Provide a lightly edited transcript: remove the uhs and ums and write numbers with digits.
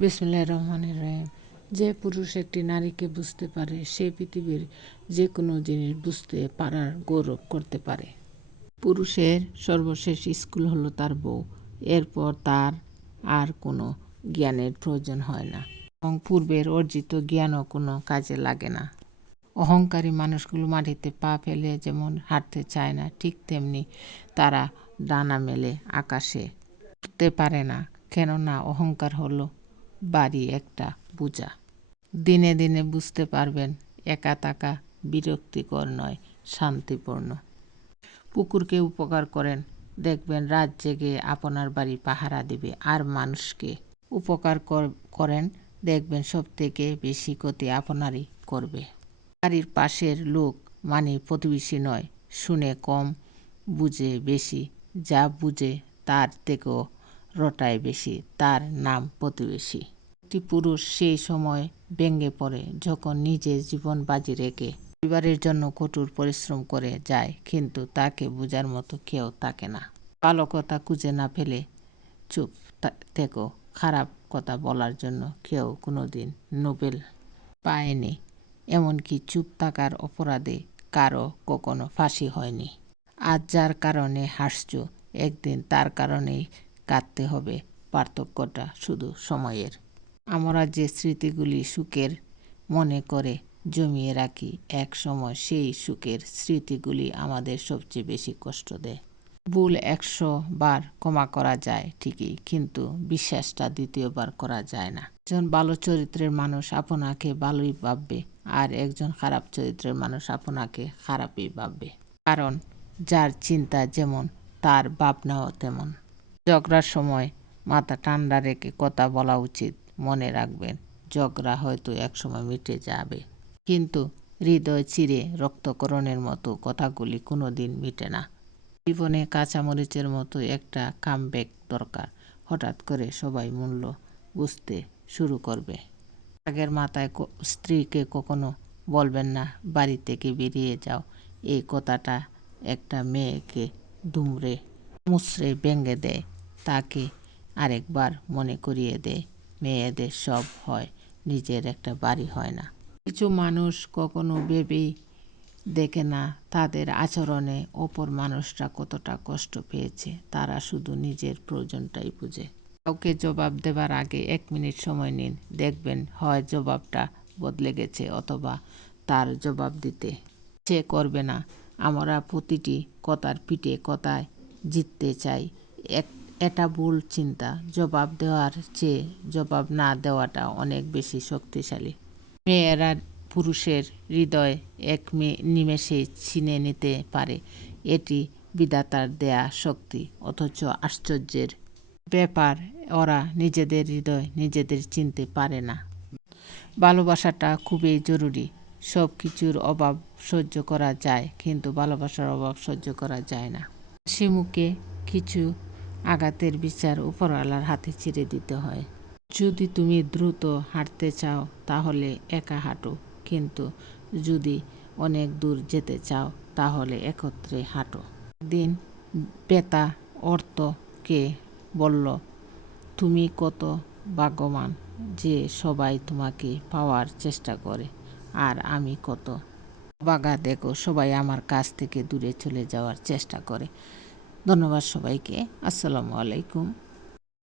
বিসমিল্লাহির রহমানির রহিম। যে পুরুষ একটি নারীকে বুঝতে পারে, সে পৃথিবীর যে কোনো জিনিস বুঝতে পারার গৌরব করতে পারে। পুরুষের সর্বশেষ স্কুল হলো তার বউ। এরপর তার আর কোনো জ্ঞানের প্রয়োজন হয় না, এবং পূর্বের অর্জিত জ্ঞানও কোনো কাজে লাগে না। অহংকারী মানুষগুলো মাটিতে পা ফেলে যেমন হাঁটতে চায় না, ঠিক তেমনি তারা ডানা মেলে আকাশে উঠতে পারে না, কেননা অহংকার হলো বাড়ি একটা বোঝা। দিনে দিনে বুঝতে পারবেন, একা থাকা বিরক্তিকর নয়, শান্তিপূর্ণ। পুকুরকে উপকার করেন, দেখবেন রাত জেগে আপনার বাড়ি পাহারা দেবে। আর মানুষকে উপকার করেন, দেখবেন সব থেকে বেশি ক্ষতি আপনারই করবে। বাড়ির পাশের লোক মানে প্রতিবেশী নয়, শুনে কম বুঝে বেশি, যা বুঝে তার থেকেও রটায় বেশি, তার নাম প্রতিবেশী। একটি পুরুষ সেই সময় ভেঙে পড়ে যখন নিজের জীবন বাজি রেখে পরিবারের জন্য কঠোর পরিশ্রম করে যায়, কিন্তু তাকে বোঝার মতো কেউ থাকে না। ভালো কথা খুঁজে না পেলে চুপ থেকো, খারাপ কথা বলার জন্য কেউ কোনোদিন নোবেল পায়নি, এমনকি চুপ থাকার অপরাধে কারো কখনো ফাঁসি হয়নি। আজ যার কারণে হাসছ, একদিন তার কারণেই কাঁদতে হবে, পার্থক্যটা শুধু সময়ের। আমরা যে স্মৃতিগুলি সুখের মনে করে জমিয়ে রাখি, এক সময় সেই সুখের স্মৃতিগুলি আমাদের সবচেয়ে বেশি কষ্ট দেয়। ভুল 100 বার ক্ষমা করা যায় ঠিকই, কিন্তু বিশ্বাসটা দ্বিতীয়বার করা যায় না। একজন ভালো চরিত্রের মানুষ আপনাকে ভালোই ভাববে, আর একজন খারাপ চরিত্রের মানুষ আপনাকে খারাপই ভাববে, কারণ যার চিন্তা যেমন তার ভাবনাও তেমন। ঝগড়ার সময় মাথা ঠান্ডা রেখে কথা বলা উচিত। মনে রাখবেন, ঝগড়া হয়তো একসময় মিটে যাবে, কিন্তু হৃদয় চিরে রক্তকরণের মতো কথাগুলি কোনোদিন মিটে না। জীবনে কাঁচামরিচের মতো একটা কামব্যাক দরকার। হঠাৎ করে সবাই মূল্য বুঝতে শুরু করবে। রাগের মাথায় স্ত্রীকে কখনো বলবেন না, বাড়ি থেকে বেরিয়ে যাও। এই কথাটা একটা মেয়েকে দুমড়ে মুচড়ে ভেঙে দেয়, তাকে আরেকবার মনে করিয়ে দেয় মেয়েদের সব হয়, নিজের একটা বাড়ি হয় না। কিছু মানুষ কখনো ভেবেই দেখে না তাদের আচরণে অপর মানুষরা কতটা কষ্ট পেয়েছে, তারা শুধু নিজের প্রয়োজনটাই বুঝে। কাউকে জবাব দেবার আগে 1 মিনিট সময় নিন, দেখবেন হয় জবাবটা বদলে গেছে, অথবা তার জবাব দিতে সে করবে না। আমরা প্রতিটি কথার পিঠে কথায় জিততে চাই, এটা ভুল চিন্তা। জবাব দেওয়ার চেয়ে জবাব না দেওয়াটা অনেক বেশি শক্তিশালী। মেয়েরা পুরুষের হৃদয় এক নিমেষেই ছিনে নিতে পারে, এটি বিধাতার দেয়া শক্তি। অথচ আশ্চর্যের ব্যাপার, ওরা নিজেদের হৃদয় নিজেদের চিনতে পারে না। ভালোবাসাটা খুবই জরুরি। সব কিছুর অভাব সহ্য করা যায়, কিন্তু ভালোবাসার অভাব সহ্য করা যায় না। সে মুখে কিছু আঘাতের বিচার উপরওয়ালার হাতে ছেড়ে দিতে হয়। যদি তুমি দ্রুত হাঁটতে চাও তাহলে একা হাঁটো, কিন্তু যদি অনেক দূর যেতে চাও তাহলে একত্রে হাঁটো। দিন বেতা অর্থকে বলল, তুমি কত ভাগ্যবান যে সবাই তোমাকে পাওয়ার চেষ্টা করে, আর আমি কত অভাগা, দেখো সবাই আমার কাছ থেকে দূরে চলে যাওয়ার চেষ্টা করে। ধন্যবাদ সবাইকে। আসসালামু আলাইকুম।